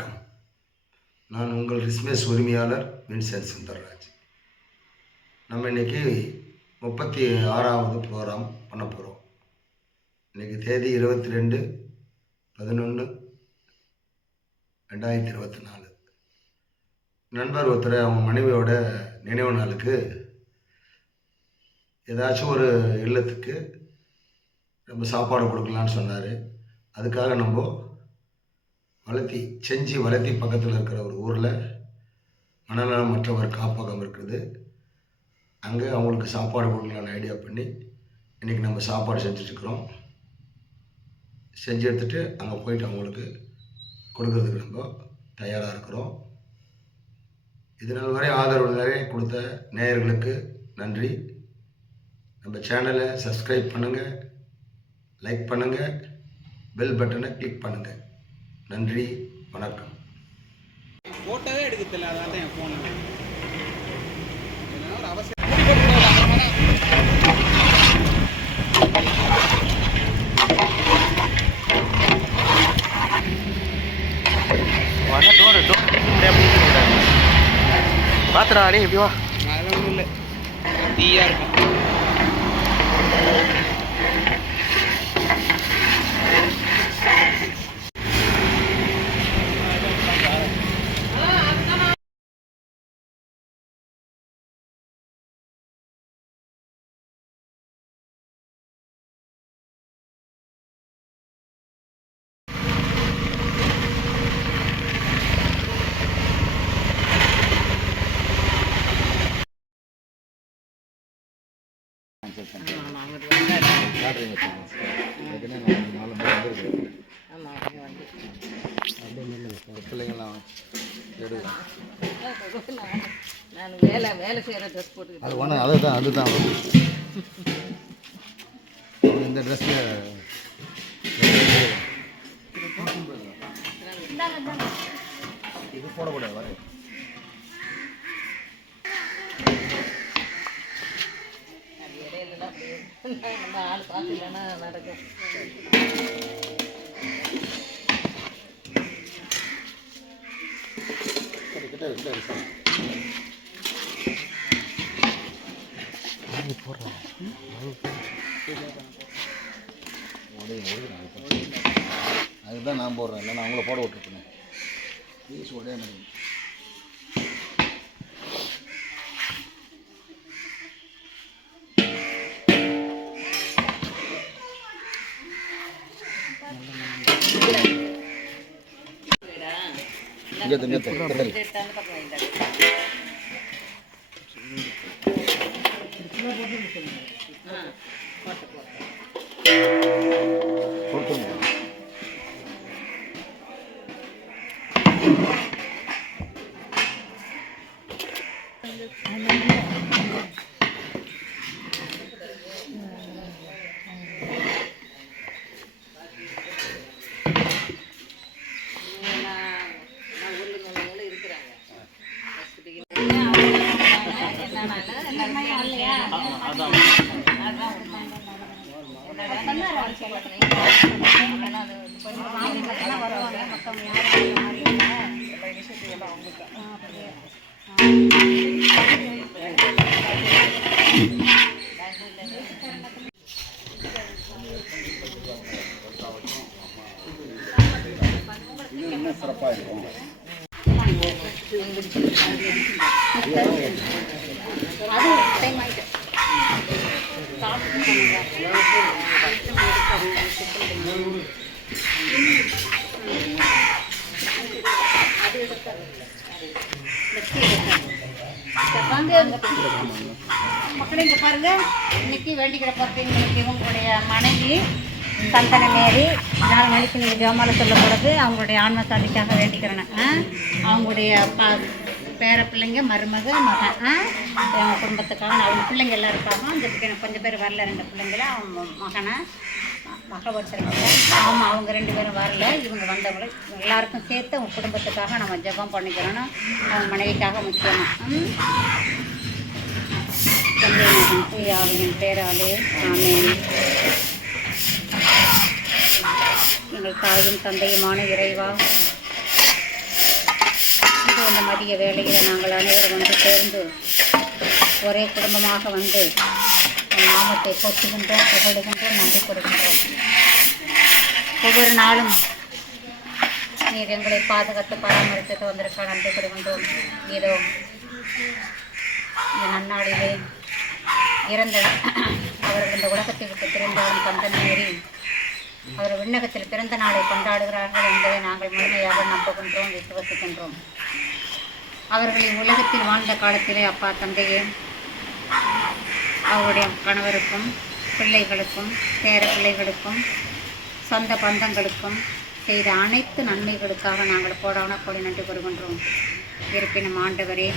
வணக்கம். நான் உங்கள் ரிஸ்மேஸ் உரிமையாளர் வின்சென்ட் சுந்தர்ராஜ். நம்ம இன்றைக்கி 36வது ப்ரோக்ராம் பண்ண போகிறோம். இன்றைக்கி தேதி 22/11/2024. நண்பர் ஒருத்தர் அவங்க மனைவியோட நினைவு நாளுக்கு ஏதாச்சும் ஒரு இல்லத்துக்கு நம்ம சாப்பாடு கொடுக்கலான்னு சொன்னார். அதுக்காக நம்ம செஞ்சி வளத்தி பக்கத்தில் இருக்கிற ஒரு ஊரில் மனநலமற்றவர் காப்பகம் இருக்குது. அங்கே அவங்களுக்கு சாப்பாடு கொடுக்கலான்னு ஐடியா பண்ணி இன்றைக்கி நம்ம சாப்பாடு செஞ்சுட்ருக்குறோம். செஞ்சு எடுத்துகிட்டு அங்கே போயிட்டு அவங்களுக்கு கொடுக்கறதுக்கு நம்ம தயாராக இருக்கிறோம். இதனால் வரை ஆதரவு நிறைய கொடுத்த நேயர்களுக்கு நன்றி. நம்ம சேனலை சப்ஸ்கிரைப் பண்ணுங்கள், லைக் பண்ணுங்கள், பெல் பட்டனை கிளிக் பண்ணுங்கள். நன்றி, வணக்கம். ஃபோட்டோவே எடுக்க தெரியல, அதான் என் ஃபோன் ஒரு அவசியம். பாத்துடா நீ எப்படி வா. அதெல்லாம் ஒன்றும் இல்லை, தீயாக இருக்கும். பிள்ளைங்களாம் நான் வேலை செய்கிற ட்ரெஸ் போட்டு அது ஒன்று அதுதான் இந்த ட்ரெஸ்ஸில் இது போடக்கூடாது. நம்ம ஆள் பார்த்து இல்லைன்னா நடக்கும். அதுதான் நான் போடுறேன், இல்லை நான் அவங்கள போட விட்டுருக்கேன். ப்ளீஸ் உடைய மேடம். சிறப்பாக இருக்கும். மக்களே இங்கே பாருங்க, இன்னைக்கு வேண்டிக்கிற பார்த்தீங்களுக்கு இவங்களுடைய மனைவி சந்தனமேரி 4 மணிக்கு நீங்கள் ஜோமால சொல்லப்படுது. அவங்களுடைய ஆன்ம சாதிக்காக வேண்டிக்கிறேன். அவங்களுடைய பேர பிள்ளைங்க, மருமக, மகன், அவங்க குடும்பத்துக்காக அவங்க பிள்ளைங்க எல்லாம் இருப்பாங்க. அந்த கொஞ்சம் பேர் வரல, 2 பிள்ளைங்கள, அவங்க மகனை மக ஒருத்தருங்க. ஆமாம், அவங்க 2 பேரும் வரல. இவங்க வந்தவங்களை எல்லாருக்கும் சேர்த்து அவங்க குடும்பத்துக்காக நம்ம ஜெபம் பண்ணிக்கிறோன்னா அவங்க மனைவிக்காக முக்கியமாக அவங்களின் பேராலே ஆமென். எங்கள் தாயும் தந்தையுமான இறைவா, இந்த மதிய வேளையில் நாங்கள் அனைவரும் ஒன்று சேர்ந்து ஒரே குடும்பமாக வந்து நாமத்தை போற்றுகின்றோம், புகழுகின்றோம், நன்றி கொடுக்கின்றோம். ஒவ்வொரு நாளும் நீர் எங்களை பாதுகாத்து பராமரித்து வந்திருக்க நன்றி கொடுக்கின்றோம். இதோ இந்த நன்னாளிலே இறந்த அவர்கள் இந்த உலகத்தை விட்டு பிரிந்தாலும் தந்தனேறி அவர் விண்ணகத்தில் பிறந்த நாளை கொண்டாடுகிறார்கள் என்பதை நாங்கள் முழுமையாக நம்புகின்றோம், விசுவசிக்கின்றோம். அவர்களின் உலகத்தில் வாழ்ந்த காலத்திலே அப்பா தந்தையே அவருடைய கணவருக்கும் பிள்ளைகளுக்கும் பேர பிள்ளைகளுக்கும் சொந்த பந்தங்களுக்கும் செய்த அனைத்து நன்மைகளுக்காக நாங்கள் கோடான கோடி நன்றி கூறுகின்றோம். இருப்பினும் ஆண்டவரே,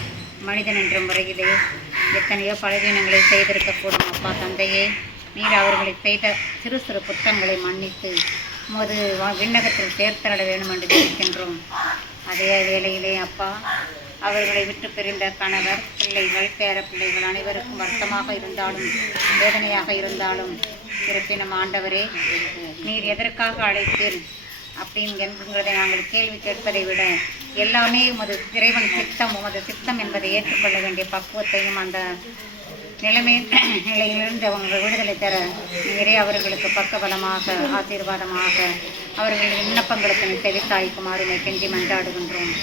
மனிதன் என்ற முறையிலே எத்தனையோ பலவீனங்களை செய்திருக்கக்கூடும் அப்பா தந்தையே, நீர் அவர்களை செய்த சிறு சிறு குற்றங்களை மன்னித்து உமது விண்ணகத்தில் சேர்த்தரட வேண்டும் என்று இருக்கின்றோம். அதே வேளையிலே அப்பா அவர்களை விட்டு பிரிந்த கணவர், பிள்ளைகள், பேர பிள்ளைகள் அனைவருக்கும் வருத்தமாக இருந்தாலும் வேதனையாக இருந்தாலும் இருப்பினும் ஆண்டவரே, நீர் எதற்காக அழைத்தீர் அப்படிங்கிறதை நாங்கள் கேள்வி கேட்பதை விட எல்லாமே உமது இறைவன் சித்தம், உமது சித்தம் என்பதை ஏற்றுக்கொள்ள வேண்டிய பக்குவத்தையும் அந்த நிலையிலிருந்து அவங்க விடுதலை தர நீரே அவர்களுக்கு பக்கபலமாக ஆசீர்வாதமாக அவர்களின் விண்ணப்பங்களுக்கு செவித்தாய்க்குமாறு கெஞ்சி மன்றாடுகின்றோம்.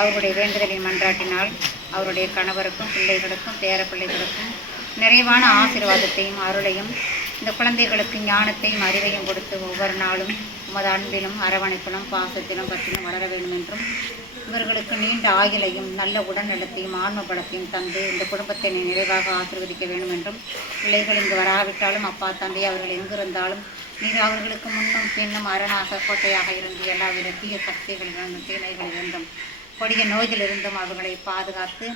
அவருடைய வேண்டுதலின் மன்றாட்டினால் அவருடைய கணவருக்கும் பிள்ளைகளுக்கும் பேர பிள்ளைகளுக்கும் நிறைவான ஆசீர்வாதத்தையும் அருளையும் இந்த குழந்தைகளுக்கு ஞானத்தையும் அறிவையும் கொடுத்து ஒவ்வொரு நாளும் உமது அன்பிலும் அரவணைப்பிலும் பாசத்திலும் பற்றிலும் வளர வேண்டும் என்றும் இவர்களுக்கு நீண்ட ஆயுளையும் நல்ல உடல்நலத்தையும் ஆன்ம பலத்தையும் தந்து இந்த குடும்பத்தை நிறைவாக ஆசீர்வதிக்க வேண்டும் என்றும் பிள்ளைகள் இங்கு வராவிட்டாலும் அப்பா தந்தை அவர்கள் எங்கிருந்தாலும் நீர் அவர்களுக்கு முன்னும் பின்னும் அரணாக கோட்டையாக இருந்து எல்லாவித தீய சக்திகளிலிருந்தும் தீமைகளிலிருந்தும் கொடிய நோய்களிலிருந்தும் அவர்களை பாதுகாத்து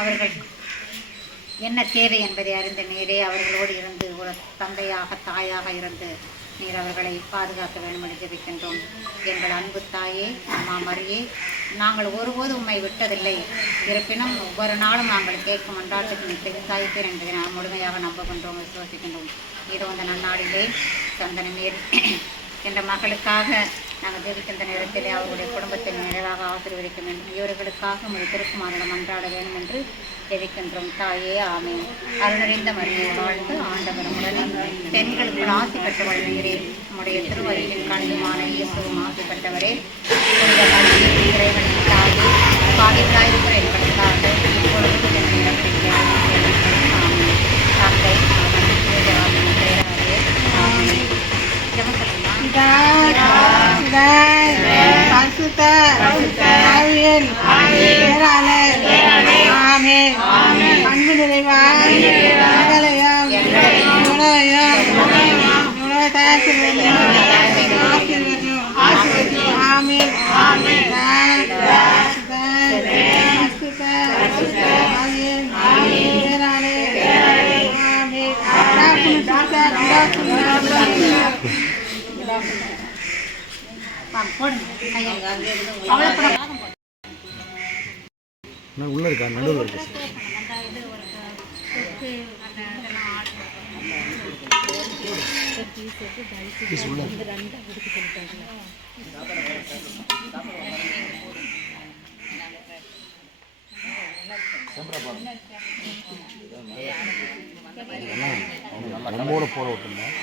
அவர்கள் என்ன தேவை என்பதை அறிந்த நீரே அவர்களோடு இருந்து ஒரு தந்தையாக தாயாக இருந்து நீர் அவர்களை பாதுகாக்க வேண்டும் என்று ஜெபிக்கின்றோம். எங்கள் அன்பு தாயே, அம்மா மரியே, நாங்கள் ஒருபோது உம்மை விட்டதில்லை. இருப்பினும் ஒவ்வொரு நாளும் நாங்கள் கேட்கும் மன்றாட்டுக்கு நீ செவிசாய்ப்பேன் என்பதை நான் முழுமையாக நம்புகின்றோம், விசுவாசிக்கின்றோம். இதோ அந்த நன்னாளிலே சந்தனமேரி என்ற மகளுக்காக நாங்கள் ஜெபிக்கின்ற நேரத்திலே அவருடைய குடும்பத்தை நிறைவாக ஆசீர்வதிக்க வேண்டும். இவர்களுக்காக உமது திருக்குமாரிடம் மன்றாட வேண்டும் என்று ஜெபிக்கின்றோம். தாயே ஆமென். அருளறிந்த மரியை வாழ்ந்து ஆண்டவரும் உடனே பெண்களுக்கு ஆசி பெற்றவள் நீரே, உம்முடைய திருவயிற்றின் கண்ணுமான இயேசுவும் ஆசி பெற்றவரே. இறைவனின் தாயே, பாவிகளாயிருக்கிற எங்களுக்காக இப்பொழுது நேரத்தில் ஆமென். தந்தை அன்பு நிறைவாய் உள்ள இருக்கா, நடுவில் இருக்கு சார். நம்மோட போட விட்டுருந்தேன்.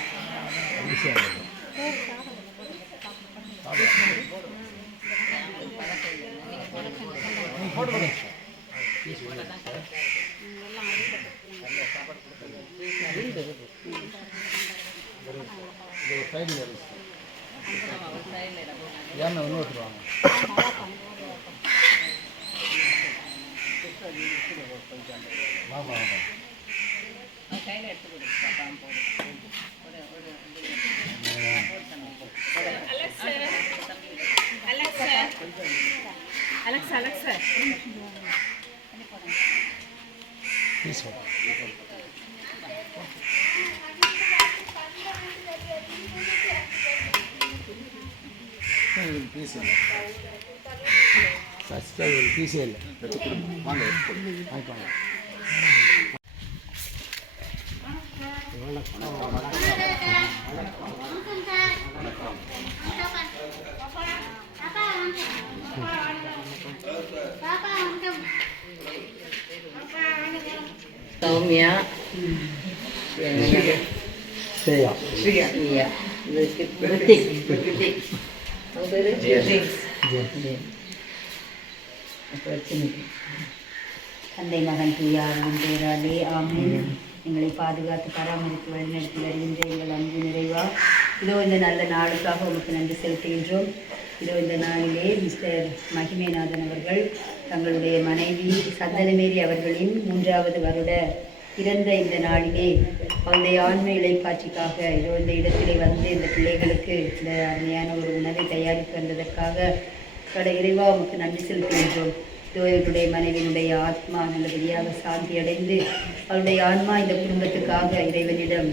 ஏன்னா ஒன்று வச்சுருவாங்க. பீஸ் இல்லை, ஃபஸ்ட்டு அது ஒரு பீஸே இல்லை. வாங்க வாங்கிக்கோங்க. பாப்பா சௌமியா சரியா தந்தை மகன் தூயாரின் பேராலே ஆமென். எங்களை பாதுகாத்து பராமரித்து வழிநடத்தி வருகின்ற எங்கள் அன்பு நிறைவா, இதோ இந்த நல்ல நாளுக்காக உங்களுக்கு நன்றி செலுத்துகின்றோம். இதோ இந்த நாளிலே மிஸ்டர் மகிமைநாதன் அவர்கள் தங்களுடைய மனைவி சந்தனமேரி அவர்களின் 3வது வருட இறந்த இந்த நாளிலே அவருடைய ஆன்ம இலைப்பாட்சிக்காக இதோ இந்த இடத்திலே வந்து இந்த பிள்ளைகளுக்கு இந்த அருமையான ஒரு உணவை தயாரித்து வந்ததற்காக இறைவா உங்களுக்கு நன்றி செலுத்துகின்றோம். இவருடைய மனைவியினுடைய ஆத்மா நல்லபடியாக சாந்தி அடைந்து அவருடைய ஆன்மா இந்த குடும்பத்துக்காக இறைவனிடம்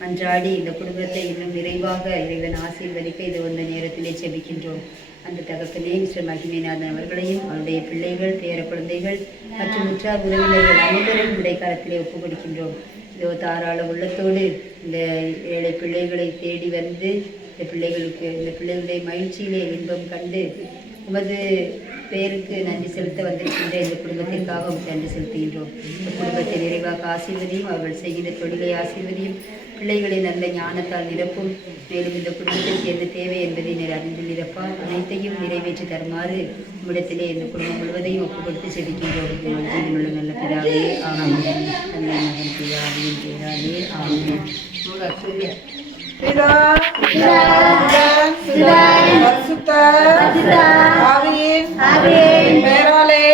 மன்றாடி இந்த குடும்பத்தை இன்னும் நிறைவாக இறைவன் ஆசீர்வதிக்க இது இந்த நேரத்திலே செபிக்கின்றோம். அந்த தகப்பனே மிஸ்டர் மகிமைநாதன் அவர்களையும் அவருடைய பிள்ளைகள் பேர குழந்தைகள் மற்றும் உற்றார் உறவினர்கள் அனைவரும் இடைக்காலத்திலே ஒப்புக் கொடுக்கின்றோம். இதோ தாராள உள்ளத்தோடு இந்த ஏழை பிள்ளைகளை தேடி வந்து இந்த பிள்ளைகளுடைய மகிழ்ச்சியிலே இன்பம் கண்டு உமது பேருக்கு நன்றி செலுத்த வந்திருக்கின்ற இந்த குடும்பத்திற்காக நன்றி செலுத்துகின்றோம். இந்த குடும்பத்தை நிறைவாக ஆசீர்வதியும், அவர்கள் செய்கின்ற தொழிலை ஆசீர்வதியும், பிள்ளைகளை நல்ல ஞானத்தால் நிரப்பும். மேலும் இந்த குடும்பத்திற்கு எந்த தேவை என்பதை அறிந்துள்ளப்பா அனைத்தையும் நிறைவேற்றி தருமாறு உம்மிடத்திலே இந்த குடும்பம் முழுவதையும் ஒப்புக் கொடுத்து செபிக்கின்றோம். ஜீவனுள்ள நல்ல பிதாவே ஆமென். தந்தை மகன் பிதாவின் பேராலே ஆமென். பிதா பரிசுத்த ஆவியின் பெயராலே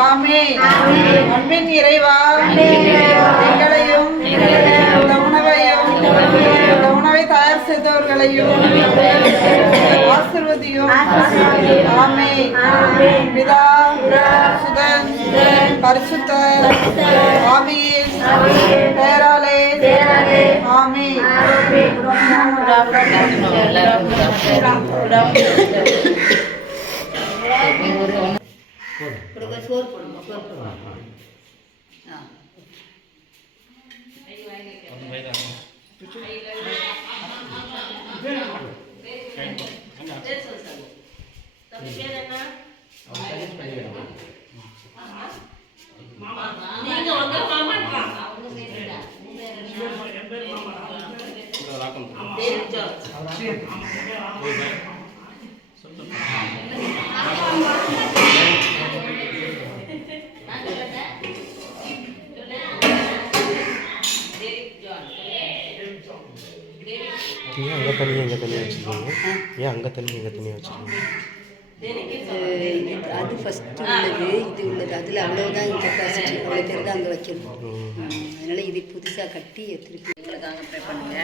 ஆமென். அன்பின் இறைவா, எங்களையும் இந்த உணவை தயார் செய்தவர்களையும் ஆசீர்வதியும். ஆமென். பிதா சுதன் பரிசுத்த ஆவியின் பெயராலே ஆமென். சோறு போடுங்க, சோறு போடுங்க. ஏன் அங்கே தண்ணி எங்கே தண்ணி வச்சுருக்கீங்க? ஏன் அங்கே தண்ணி எங்கே தண்ணி வச்சுருக்கீங்க? அது ஃபஸ்ட்டு உள்ளது, இது உள்ளது. அதில் அவ்வளோதான் இங்கே ஃபஸ்ட்டு அவ்வளோ பேர் தான் அங்கே வைக்கணும். அதனால் இது புதுசாக கட்டி திருப்பி எங்களுக்காக ப்ரே பண்ணுங்க.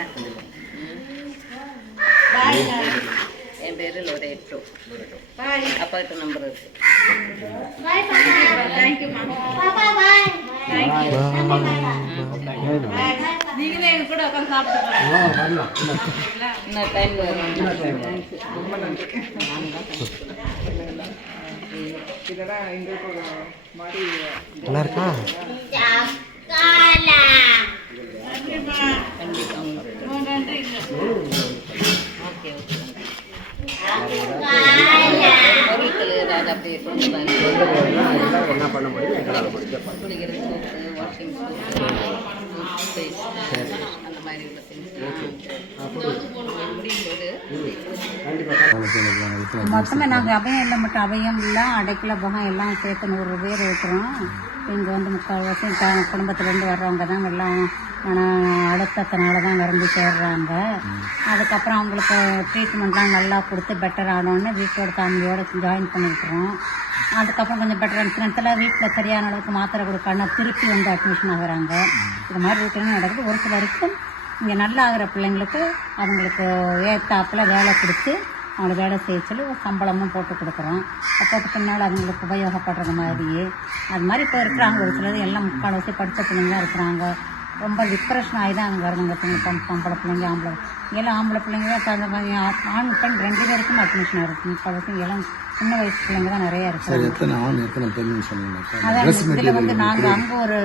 என் பேர் லோரேட்டோ. அப்பாட்ட நம்பர் இருக்கு. நீங்களே எங்க கூட உட்காந்து சாப்பிட்டு இன்னொரு டைம் நல்லா இருக்கா? ஓகே பொருட்கள் ஏதாவது அப்படியே என்ன பண்ண முடியும் குளிக்கிற சோப்பு, வாஷிங் சோப்பு, அந்த மாதிரி உள்ள திங்ஸ் மொத்தமாக நாங்கள் அபயம் இல்லை, மட்டும் அபயம் இல்லை அடைக்கல பகம் எல்லாம் சேர்த்து 100 பேர் இருக்கிறோம். இங்கே வந்து 3/4 குடும்பத்துலேருந்து வர்றவங்க தான் எல்லாம் அழுத்தத்தினால தான் விரும்பி சேர்றாங்க. அதுக்கப்புறம் அவங்களுக்கு ட்ரீட்மெண்ட்லாம் நல்லா கொடுத்து பெட்டர் ஆனோன்னு வீட்டோட ஃபேமிலியோடு ஜாயின் பண்ணிக்கிறோம். அதுக்கப்புறம் கொஞ்சம் பெட்டர் இன்சூரன்ஸில் வீட்டில் சரியான அளவுக்கு மாத்திரை கொடுக்கணும், திருப்பி வந்து அட்மிஷன் ஆகுறாங்க. இது மாதிரி ரூட்டீனாக நடக்குது. ஒரு சிலருக்கு இங்கே நல்லா ஆகிற பிள்ளைங்களுக்கு அவங்களுக்கு ஏத்தாப்பில் வேலை கொடுத்து அவங்கள வேலை செய்ய சொல்லி ஒரு சம்பளமும் போட்டு கொடுக்குறோம். போட்டு பின்னால் அவங்களுக்கு உபயோகப்படுறது மாதிரியே அது மாதிரி இப்போ இருக்கிறாங்க. ஒரு சிலர் எல்லாம் முக்கால்வாசி படித்த பிள்ளைங்க இருக்கிறாங்க. ரொம்ப டிப்ரெஷன் ஆகி தான் அங்கே வருவாங்க. பொம்பளை பிள்ளைங்க ஆம்பளை எல்லாம் ஆம்பளை பிள்ளைங்க ஆண் பெண் 2 பேருக்கும் அட்மிஷன் இருக்குது. முக்கால்வாசி எல்லாம் சின்ன வயசு பிள்ளைங்க தான் நிறையா இருக்குது. அதான் இதில் வந்து நாங்கள் அங்கே ஒரு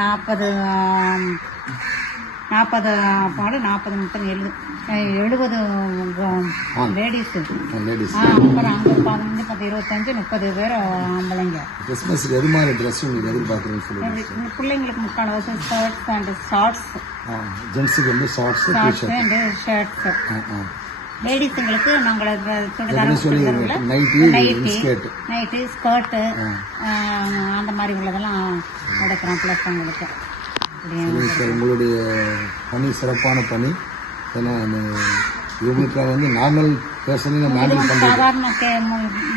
40 40 30 70 லேடிஸு. அப்புறம் அங்கே வந்து அது 25-30 பேர் ஆம்பளைங்க. கிறிஸ்மஸுக்கு எது மாதிரி ட்ரெஸ் உங்களுக்கு எதிர்பார்க்குறேன்னு சொல்லுங்கள். இந்த பிள்ளைங்களுக்கு முக்கால்வாசி ஷர்ட்ஸ் அண்ட் ஷார்ட்ஸ், ஜென்ஸுக்கு வந்து ஷார்ட்ஸு அண்ட் ஷர்ட்ஸு. லேடிஸுங்களுக்கு நாங்கள் நைட்டு ஸ்கர்ட்டு அந்த மாதிரி உள்ளதெல்லாம் எடுக்கிறோம் பிள்ளைங்களுக்கு. உங்களுடைய பணி சிறப்பான பணி. ஏன்னா இவங்களுக்கு வந்து நார்மல் பர்சனையும் நம்ம ஹேண்டில் பண்ணுறது சாதாரண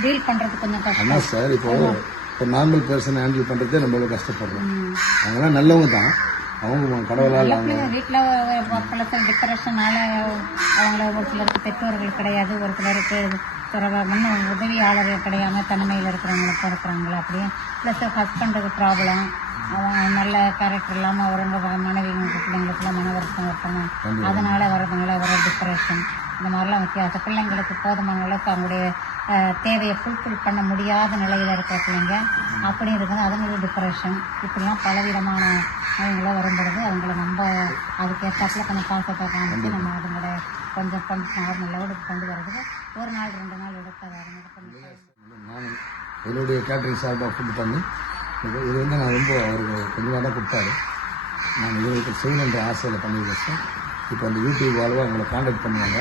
டீல் பண்ணுறது கொஞ்சம் கஷ்டம். ஆனால் சார் இப்போ நார்மல் பர்சனை ஹேண்டில் பண்ணுறதே நம்ம கஷ்டப்படுறோம். அவங்களாம் நல்லவங்க தான், அவங்க கடவுளால் அவங்க வீட்டில் பல சில டிப்ரெஷனால அவங்கள ஒரு சிலருக்கு பெற்றோர்கள் கிடையாது, ஒரு சிலருக்கு முன்ன உதவியாளர்கள் கிடையாமல் தனிமையில் இருக்கிறவங்களுக்கு இருக்கிறாங்களா அப்படியே. ப்ளஸ் ஹஸ்பண்டுக்கு ப்ராப்ளம், அவங்க நல்ல கேரக்டர் இல்லாமல் அவங்க மனைவிங்களுக்கு பிள்ளைங்களுக்குலாம் மன வருத்தம் இருக்கணும், அதனால் வர்றதுனால வர டிப்ரெஷன் இந்த மாதிரிலாம் வித்தியாசம். பிள்ளைங்களுக்கு போதுமான அளவுக்கு அவங்களுடைய தேவையை ஃபுல்ஃபில் பண்ண முடியாத நிலையில் இருக்கிற பிள்ளைங்க அப்படி இருக்குது, அதுங்களுக்கு டிப்ரெஷன். இப்படிலாம் பலவிதமான அவங்கள வரும்பொழுது அவங்கள நம்ம அதுக்கேற்றாப்புல கொஞ்சம் பாசத்தை காமிச்சு நம்ம அதுங்களோட கொஞ்சம் நார்மலோடு கொண்டு வர்றதுக்கு 1 நாள் 2 நாள் எடுக்காது. நான் என்னுடைய கேட்ரிங் சார்பாக ஃபுட் பண்ணி இது வந்து நான் ரொம்ப அவருக்கு கொஞ்சம் நாளாக கொடுத்தாரு. நான் இவருக்கு செய்யணுன்ற ஆசையில் பண்ணி வச்சேன். இப்போ அந்த யூடியூப் வாழ்வாக அவங்கள காண்டாக்ட் பண்ணுவாங்க,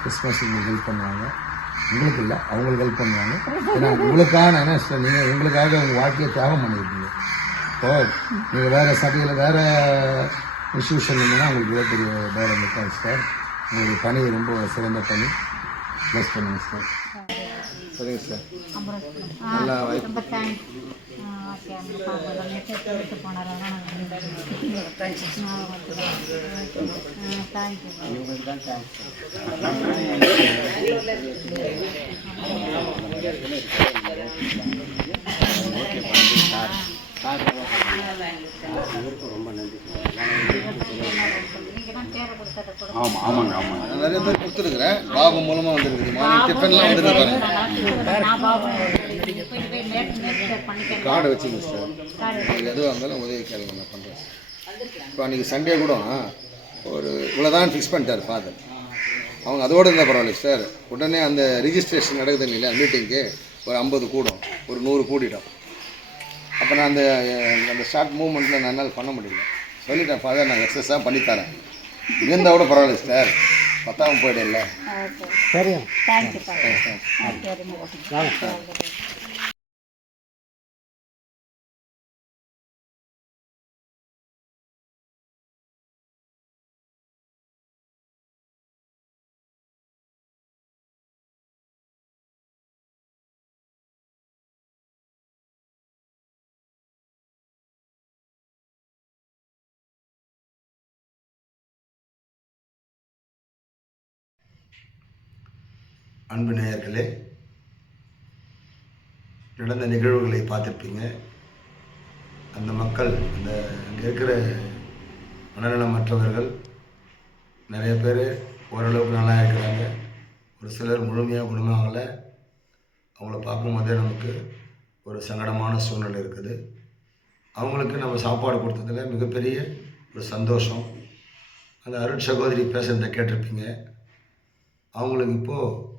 கிறிஸ்மஸுக்கு ஹெல்ப் பண்ணுவாங்க. உங்களுக்கு இல்லை, அவங்களுக்கு ஹெல்ப் பண்ணுவாங்க. ஏன்னா உங்களுக்கான என்ன சார், நீங்கள் உங்களுக்காக உங்கள் வாழ்க்கையை தியாகம் பண்ணியிருக்கீங்க. இப்போ நீங்கள் வேறு சபையில் வேறு இன்ஸ்டியூஷன் இருந்தீங்கன்னா உங்களுக்கு இவ்வளோ பெரிய பேரம் இருக்காது சார். உங்களுடைய பணி ரொம்ப சிறந்த பணி. ப்ளஸ் பண்ணுங்கள் சார். சரிங்க சார், நல்லா ரொம்ப தேங்க்ஸ். ஓகே, மெசேஜ் போனார் ஆமாம் ஆமாங்க ஆமாங்க. நான் நிறைய பேர் கொடுத்துருக்குறேன், பாபு மூலமாக வந்துருக்குது. மார்னிங் டிஃபன்லாம் வந்துருக்கு. கார்டை வச்சுங்க சார், நீங்கள் எதுவாக இருந்தாலும் உதவி கேளுங்க, நான் பண்ணுறேன். இப்போ அன்றைக்கி சண்டே கூட ஒரு இவ்வளோதான் ஃபிக்ஸ் பண்ணிட்டார் ஃபாதர். அவங்க அதோடு இருந்தால் பரவாயில்ல சார். உடனே அந்த ரிஜிஸ்ட்ரேஷன் நடக்குது இல்லையா மீட்டிங்க்கு, ஒரு 50 கூடும், ஒரு 100 கூட்டிட்டோம். அப்போ நான் அந்த ஷார்ட் மூவ்மெண்ட்டில் நான் என்னால் பண்ண முடியல. சொல்லிட்டேன் ஃபாதர், நான் எக்ஸஸாக பண்ணித்தரேன், இருந்தால் கூட பரவாயில்ல சார், 10ஆம் போய்டல. சரியா, தேங்க்யூ. அன்பு நேயர்களே, நடந்த நிகழ்வுகளை பார்த்துருப்பீங்க. அந்த மக்கள், அந்த அங்கே இருக்கிற மனநலமற்றவர்கள் நிறைய பேர் ஓரளவுக்கு நல்லா இருக்கிறாங்க, ஒரு சிலர் முழுமையாக குணமாகலை. அவங்கள பார்க்கும்போதே நமக்கு ஒரு சங்கடமான சூழ்நிலை இருக்குது. அவங்களுக்கு நம்ம சாப்பாடு கொடுத்ததில் மிகப்பெரிய ஒரு சந்தோஷம். அந்த அருட் சகோதரி பேசுகிறத கேட்டிருப்பீங்க. அவங்களுக்கு இப்போது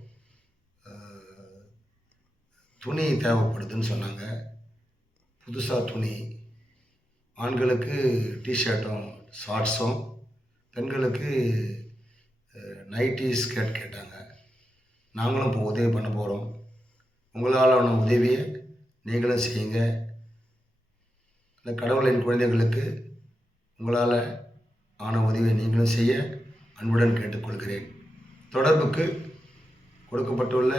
துணி தேவைப்படுதுன்னு சொன்னாங்க. புதுசாக துணி, ஆண்களுக்கு டிஷர்ட்டும் ஷார்ட்ஸும், பெண்களுக்கு நைட்டி ஸ்கர்ட் கேட்டாங்க. நாங்களும் இப்போ உதவி பண்ண போகிறோம். உங்களால் ஆன உதவியை நீங்களும் செய்யுங்க. அந்த கடவுளின் குழந்தைகளுக்கு உங்களால் ஆன உதவியை நீங்களும் செய்ய அன்புடன் கேட்டுக்கொள்கிறேன். தொடர்புக்கு கொடுக்கப்பட்டுள்ள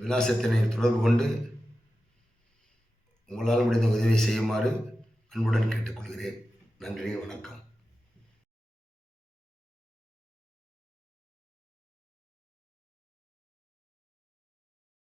விலாசத்தினை தொடர்பு கொண்டு உங்களால் முடிந்த உதவி செய்யுமாறு அன்புடன் கேட்டுக்கொள்கிறேன். நன்றி, வணக்கம்.